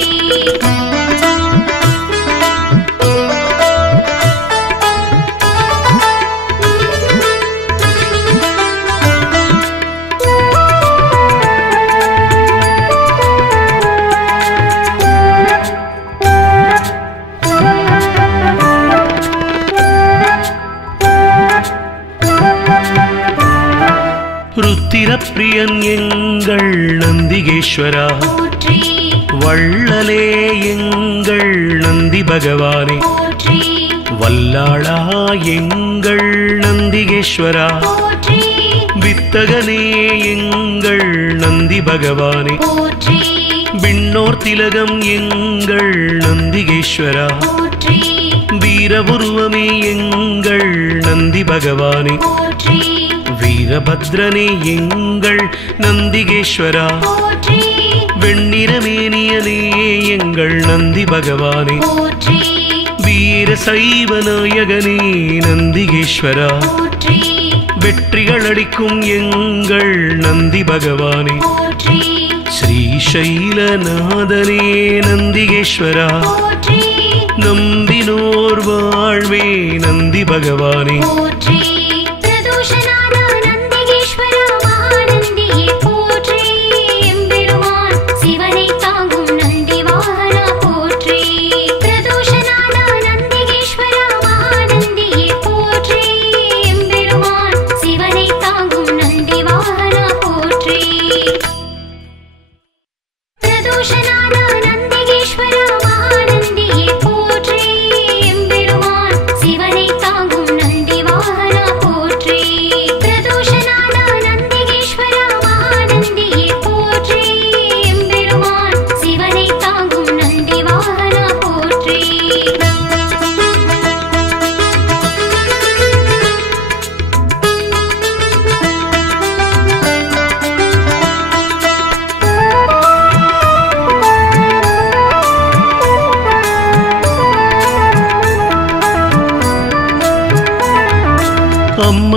ருத்திரப்பிரியன் எங்கள் நந்திகேஸ்வரா போற்றி வள்ளலே எங்கள் நந்தி பகவானே போற்றி வல்லாளா எங்கள் நந்திகேஸ்வரா போற்றி வித்தகனே எங்கள் நந்தி பகவானே போற்றி விண்ணோர் திலகம் எங்கள் நந்திகேஸ்வரா போற்றி வீரபுருவமே எங்கள் நந்தி பகவானே போற்றி வீரபத்ரனே எங்கள் நந்திகேஸ்வரா போற்றி வெண்ணிறமேனியனே எங்கள் நந்தி பகவானே போற்றி வீர சைவ நாயகனே நந்திகேஸ்வரா போற்றி வெற்றிகள் அளிக்கும் எங்கள் நந்தி பகவானே போற்றி ஸ்ரீசைலநாதனே நந்திகேஸ்வரா போற்றி நம்பினோர் வாழ்வே நந்தி பகவானே போற்றி பிரதோஷநாத நந்திகேஸ்வரா மகாநந்தியே போற்றி எம்பெருமான் சிவனை தாங்கும் நந்தி வாகனா போற்றி பிரதோஷநாத நந்திகேஸ்வரா மகாநந்தியே போற்றி எம்பெருமான் சிவனை தாங்கும் நந்தி வாகனா போற்றி பிரதோஷநாத நந்திகேஸ்வரா மகாநந்தியே போற்றி எம்பெருமான் சிவனை தாங்கும் நந்தி வாகனா போற்றி பிரதோஷநாத நந்திகேஸ்வரா மகாநந்தியே போற்றி எம்பெருமான் சிவனை தாங்கும் நந்தி வாகனா போற்றி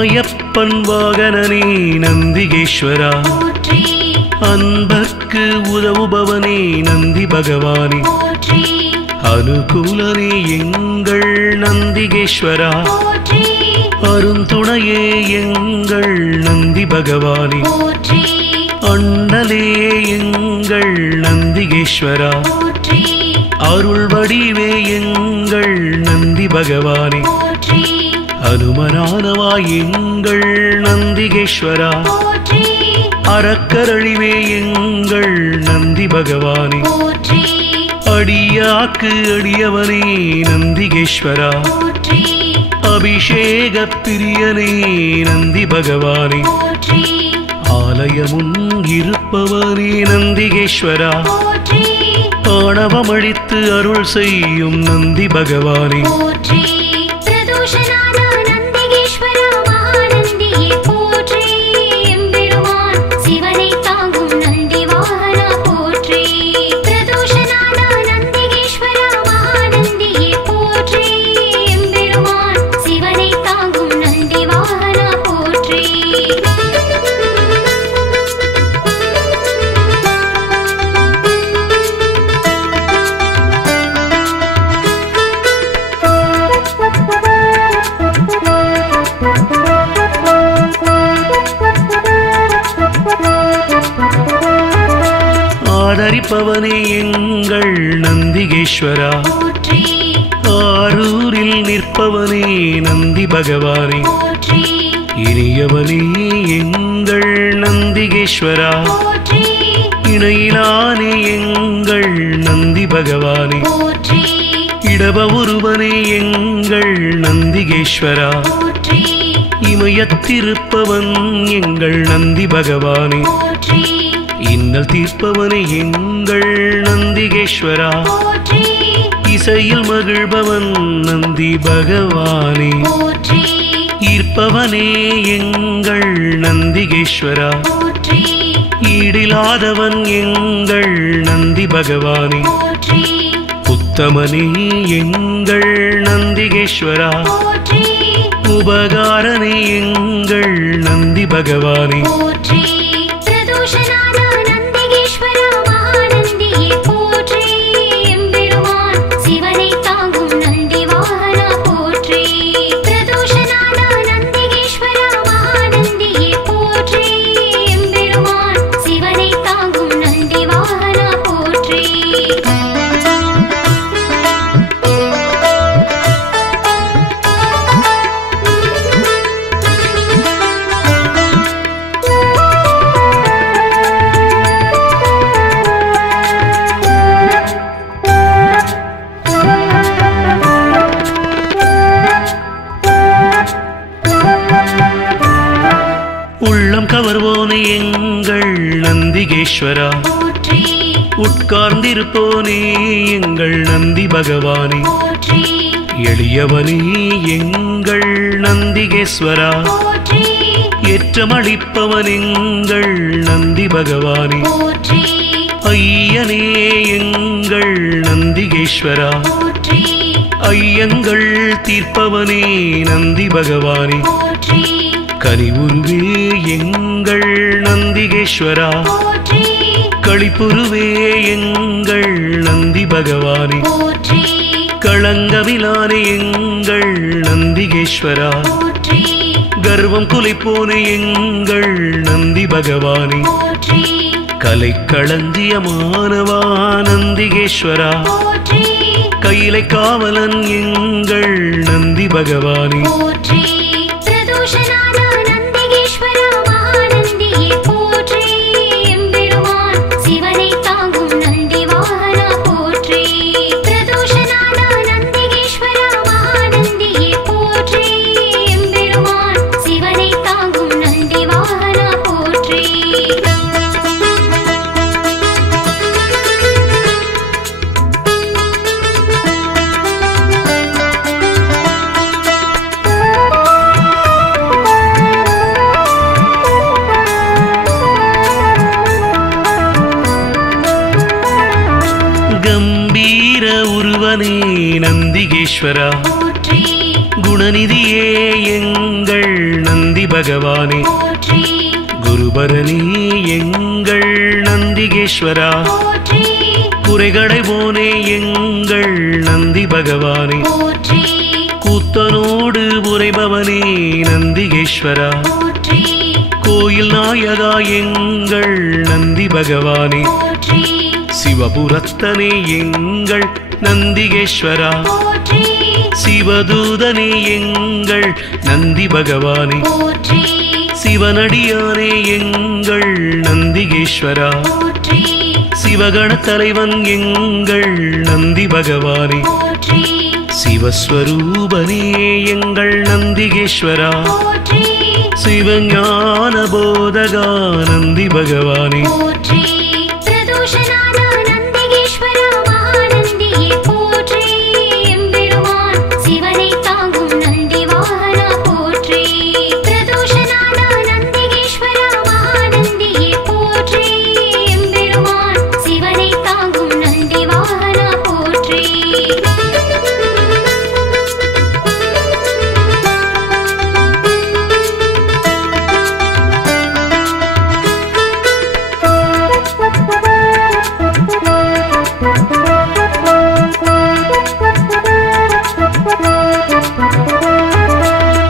அம்மையப்பன் வாகனனே நந்திகேஸ்வரா போற்றி அன்பர்க்கு உதவுபவனே நந்தி பகவானே போற்றி அனுகூலனே எங்கள் நந்திகேஸ்வரா போற்றி அருந்துணையே எங்கள் நந்தி பகவானே போற்றி அண்ணலே எங்கள் நந்திகேஸ்வரா போற்றி அருள் வடிவே எங்கள் நந்தி பகவானே போற்றி அனுமனானவா எங்கள் நந்திகேஸ்வரா போற்றி அறக்கரழிவே எங்கள் நந்தி பகவானே போற்றி அடியாக்கு அடியவனே நந்திகேஸ்வரா போற்றி அபிஷேக பிரியனே நந்தி பகவானே போற்றி ஆலயமுன் இருப்பவனே நந்திகேஸ்வரா போற்றி ஆணவமழித்து அருள் செய்யும் நந்தி பகவானே போற்றி பிரதோஷநாத நந்திகேஸ்வரா மகாநந்தியே போற்றி எம்பெருமான் சிவனை தாங்கும் நந்தி வாகனா போற்றி பிரதோஷநாத நந்திகேஸ்வரா மகாநந்தியே போற்றி எம்பெருமான் சிவனை தாங்கும் நந்தி வாகனா போற்றி ஆதரிப்பவனே எங்கள் நந்திகேஸ்வரா போற்றி ஆரூரில் நிற்பவனே நந்தி பகவானே போற்றி இனியவனே எங்கள் நந்திகேஸ்வரா போற்றி இணையிலானே எங்கள் நந்தி பகவானே போற்றி இடப ஒருவனே எங்கள் நந்திகேஸ்வரா போற்றி இமயத்திருப்பவன் எங்கள் நந்தி பகவானே போற்றி இன்னல் தீர்ப்பவனே எங்கள் நந்திகேஸ்வரா போற்றி இசையில் மகிழ்பவன் நந்தி பகவானே போற்றி ஈர்ப்பவனே எங்கள் நந்திகேஸ்வரா போற்றி ஈடிலாதவன் எங்கள் நந்தி பகவானே போற்றி உத்தமனே எங்கள் நந்திகேஸ்வரா போற்றி உபகாரனே எங்கள் நந்தி பகவானே போற்றி பிரதோஷநாத நந்திகேஸ்வரா மகாநந்தியே போற்றி எம்பெருமான் சிவனை தாங்கும் நந்தி வாகனா போற்றி பிரதோஷநாத நந்திகேஸ்வரா மகாநந்தியே போற்றி எம்பெருமான் சிவனை தாங்கும் நந்தி வாகனா போற்றி உள்ளம் கவர்வோனே எங்கள் நந்திகேஸ்வரா போற்றி உட்கார்ந்திருப்போனே எங்கள் நந்தி பகவானே போற்றி எளியவனே எங்கள் நந்திகேஸ்வரா போற்றி ஏற்றமளிப்பவன் எங்கள் நந்தி பகவானே போற்றி ஐயனே எங்கள் நந்திகேஸ்வரா போற்றி ஐயங்கள் தீர்ப்பவனே நந்தி பகவானே போற்றி கனிவுருவே எங்கள் நந்திகேஸ்வரா போற்றி களிப்புருவே எங்கள் நந்தி பகவானே போற்றி களங்கமிலானே எங்கள் நந்திகேஸ்வரா போற்றி கர்வம் குலைப்போனே எங்கள் நந்தி பகவானே போற்றி கலை களஞ்சியமானவா நந்திகேஸ்வரா போற்றி கையிலை காவலன் எங்கள் நந்தி பகவானே போற்றி பிரதோஷநாத நந்திகேஸ்வரா மகாநந்தியே போற்றி எம்பெருமான் சிவனை தாங்கும் நந்தி வாகனா போற்றி பிரதோஷநாத நந்திகேஸ்வரா மகாநந்தியே போற்றி எம்பெருமான் சிவனை தாங்கும் நந்தி வாகனா போற்றி கம்பீர உருவனே நந்திகேஸ்வரா போற்றி குணநிதியே எங்கள் நந்தி பகவானே போற்றி குருபரணி எங்கள் நந்திகேஸ்வரா போற்றி குறைகளைவோனே எங்கள் நந்தி பகவானே போற்றி கூத்தனோடு உரைபவனே நந்திகேஸ்வரா போற்றி கோயில் நாயகா எங்கள் நந்தி பகவானே போற்றி சிவபுரத்தனே எங்கள் நந்திகேஸ்வரா போற்றி சிவதூதனே எங்கள் நந்தி பகவானே போற்றி சிவனடியானே எங்கள் நந்திகேஸ்வரா போற்றி சிவகண தலைவன் எங்கள் நந்தி பகவானே போற்றி சிவஸ்வரூபனே எங்கள் நந்திகேஸ்வரா போற்றி சிவஞான போதகா நந்தி பகவானே போற்றி பிரதோஷநாத நந்திகேஸ்வரா மகாநந்தியே போற்றி எம்பெருமான் சிவனை தாங்கும் நந்தி வாகனா போற்றி பிரதோஷநாத நந்திகேஸ்வரா மகாநந்தியே போற்றி எம்பெருமான் சிவனை தாங்கும் நந்தி வாகனா போற்றி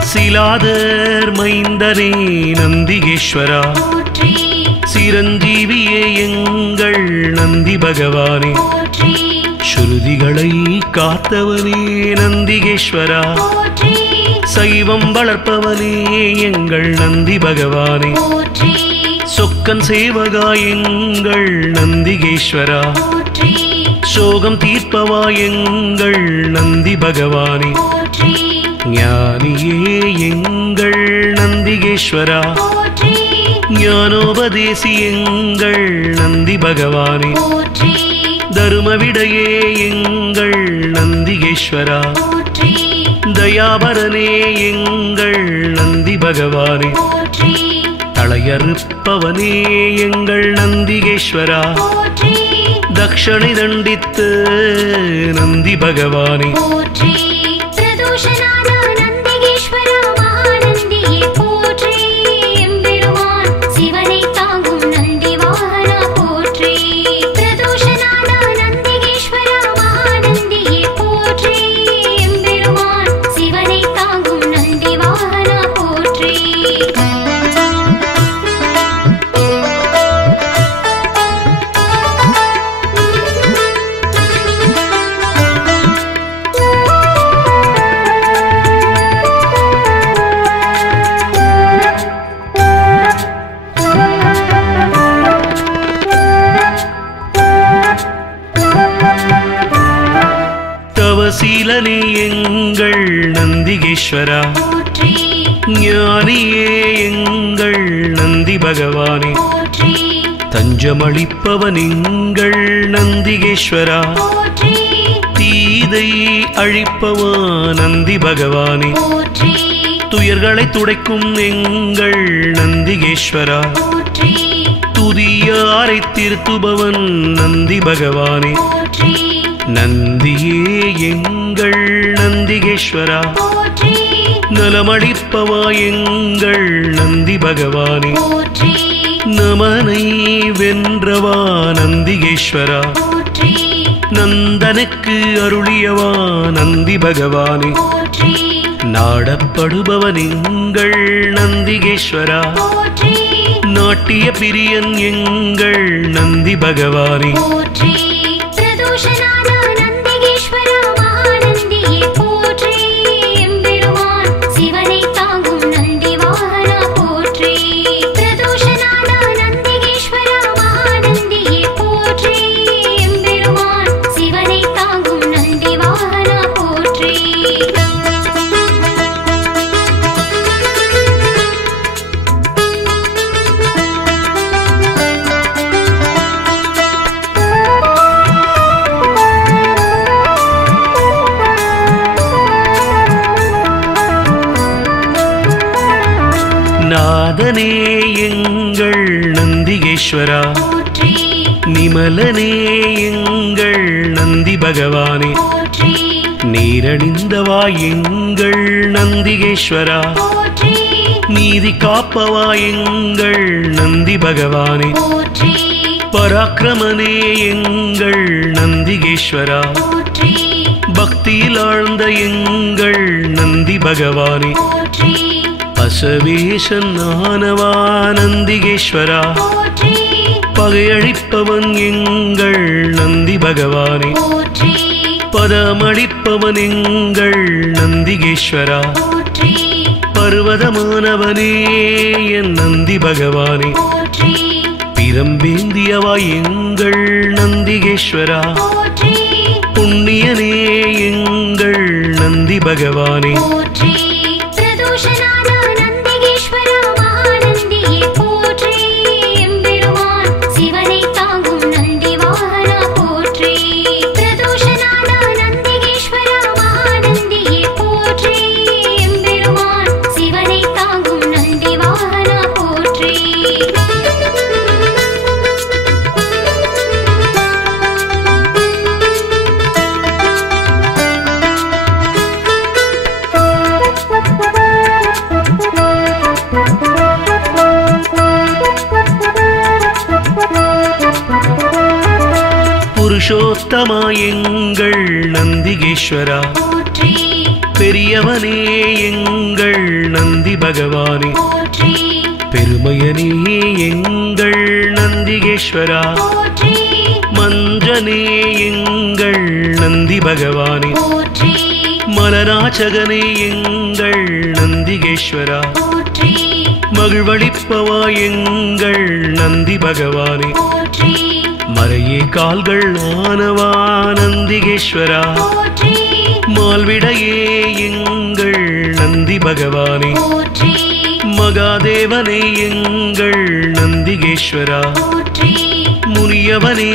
சிலாதர் மைந்தனே நந்திகேஸ்வரா போற்றி சிரஞ்சீவியே எங்கள் நந்தி பகவானே போற்றி ஸ்ருதிகளை காத்தவனே நந்திகேஸ்வரா போற்றி சைவம் வளர்ப்பவனே எங்கள் நந்தி பகவானே போற்றி சொக்கன் சேவகா எங்கள் நந்திகேஸ்வரா போற்றி சோகம் தீர்ப்பவா எங்கள் நந்தி பகவானே போற்றி ஞானியே எங்கள் நந்திகேஸ்வரா போற்றி ஞானோபதேசி எங்கள் நந்தி பகவானே போற்றி தருமவிடையே எங்கள் நந்திகேஸ்வரா போற்றி தயாபரனே எங்கள் நந்தி பகவானே போற்றி தளையறுப்பவனே எங்கள் நந்திகேஸ்வரா போற்றி தக்ஷணை தண்டித்து நந்தி பகவானே போற்றி பிரதோஷநாத நந்திகேஸ்வரா மகாநந்தியே போற்றி எம்பெருமான் சிவனை தாங்கும் நந்தி வாகனா போற்றி பிரதோஷநாத நந்திகேஸ்வரா மகாநந்தியே போற்றி எம்பெருமான் சிவனை தாங்கும் நந்தி வாகனா போற்றி தவசீலனே எங்கள் நந்திகேஸ்வரா போற்றி ஞானியே எங்கள் நந்தி பகவானே போற்றி தஞ்சமளிப்பவன் எங்கள் நந்திகேஸ்வரா போற்றி தீதை அழிப்பவா நந்தி பகவானே போற்றி துயர்களை துடைக்கும் எங்கள் நந்திகேஸ்வரா போற்றி துதியாரை திருத்துபவன் நந்தி பகவானே போற்றி நந்தியே எங்கள் நந்திகேஸ்வரா போற்றி நலமளிப்பவா எங்கள் நந்தி பகவானே போற்றி நமனை வென்றவா நந்திகேஸ்வரா போற்றி நந்தனுக்கு அருளியவா நந்தி பகவானே போற்றி நாடப்படுபவன் எங்கள் நந்திகேஸ்வரா போற்றி நாட்டிய பிரியன் எங்கள் நந்தி பகவானே போற்றி பிரதோஷநாத நந்திகேஸ்வரா மகாநந்தியே போற்றி எம்பெருமான் சிவனை தாங்கும் நந்தி வாகனா போற்றி பிரதோஷநாத நந்திகேஸ்வரா மகாநந்தியே போற்றி எம்பெருமான் சிவனை தாங்கும் நந்தி வாகனா போற்றி நாதனே எங்கள் நந்திகேஸ்வரா போற்றி நிமலனே எங்கள் நந்தி பகவானே போற்றி நீரணிந்தவா எங்கள் நந்திகேஸ்வரா போற்றி நீதி காப்பவா எங்கள் நந்தி பகவானே போற்றி பராக்கிரமனே எங்கள் நந்திகேஸ்வரா போற்றி பக்தியில் ஆழ்ந்த எங்கள் நந்தி பகவானே போற்றி அசவேசன் ஆனவா நந்திகேஸ்வரா போற்றி பகையழிப்பவன் எங்கள் நந்தி பகவானே போற்றி பதமளிப்பவன் எங்கள் நந்திகேஸ்வரா போற்றி பர்வதமானவனே என் நந்தி பகவானே போற்றி பிரம்பேந்தியவா எங்கள் நந்திகேஸ்வரா போற்றி புண்ணியனே எங்கள் நந்தி பகவானே போற்றி பிரதோஷநாத நந்திகேஸ்வரா மகாநந்தியே போற்றி எம்பெருமான் சிவனை தாங்கும் நந்தி வாகனா போற்றி பிரதோஷநாத நந்திகேஸ்வரா மகாநந்தியே போற்றி எம்பெருமான் சிவனை தாங்கும் நந்தி வாகனா போற்றி புருஷோத்தமா எங்கள் நந்திகேஸ்வரா போற்றி பெரியவனே எங்கள் நந்தி பகவானே போற்றி பெருமையனே எங்கள் நந்திகேஸ்வரா போற்றி மஞ்சனே எங்கள் நந்தி பகவானே போற்றி மலராச்சகனே எங்கள் நந்திகேஸ்வரா போற்றி மகிழ்வளிப்பவா எங்கள் நந்தி பகவானே போற்றி மறையே கால்கள் ஆனவா நந்திகேஸ்வரா போற்றி மால்விடையே எங்கள் நந்தி பகவானே போற்றி மகாதேவனே எங்கள் நந்திகேஸ்வரா போற்றி முனியவனே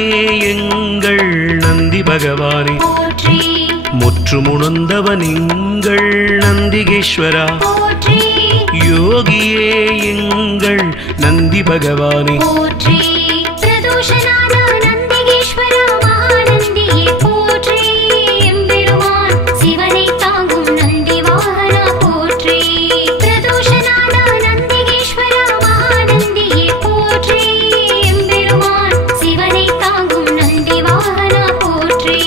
எங்கள் நந்தி பகவானே போற்றி முற்றுமுணர்ந்தவன் எங்கள் நந்திகேஸ்வரா போற்றி யோகியே எங்கள் நந்தி பகவானே போற்றி பிரதோஷநாத நந்திகேஸ்வரா மகாநந்தியே போற்றி எம்பெருமான் சிவனை தாங்கும் நந்தி வாகனா போற்றி பிரதோஷநாத நந்திகேஸ்வரா மகாநந்தியே போற்றி எம்பெருமான் சிவனை தாங்கும் நந்தி வாகனா போற்றி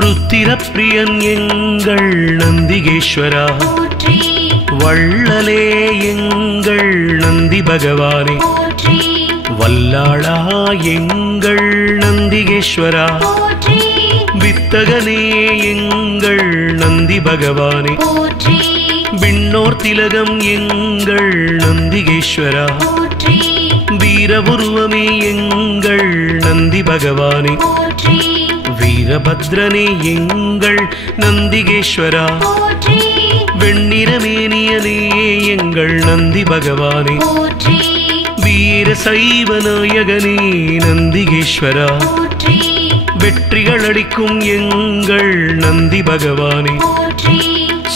ருத்திரப்பிரியன் எங்கள் நந்திகேஸ்வரா போற்றி வள்ளலே எங்கள் நந்தி பகவானே போற்றி வல்லாளா எங்கள் நந்திகேஸ்வரா போற்றி வித்தகனே எங்கள் நந்தி பகவானே போற்றி விண்ணோர் திலகம் எங்கள் நந்திகேஸ்வரா போற்றி வீரபுருவமே எங்கள் நந்தி பகவானே போற்றி வீரபத்ரனே எங்கள் நந்திகேஸ்வரா போற்றி வெண்ணிறமேனியனே எங்கள் நந்தி பகவானே போற்றி வீர சைவ நாயகனே நந்திகேஸ்வரா போற்றி வெற்றிகள் அளிக்கும் எங்கள் நந்தி பகவானே போற்றி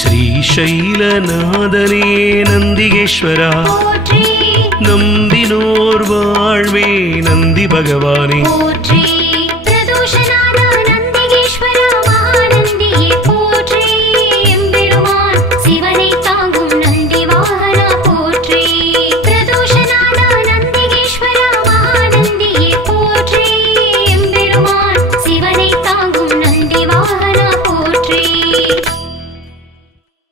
ஸ்ரீசைலநாதனே நந்திகேஸ்வரா போற்றி நம்பினோர் வாழ்வே நந்தி பகவானே போற்றி பிரதோஷநாத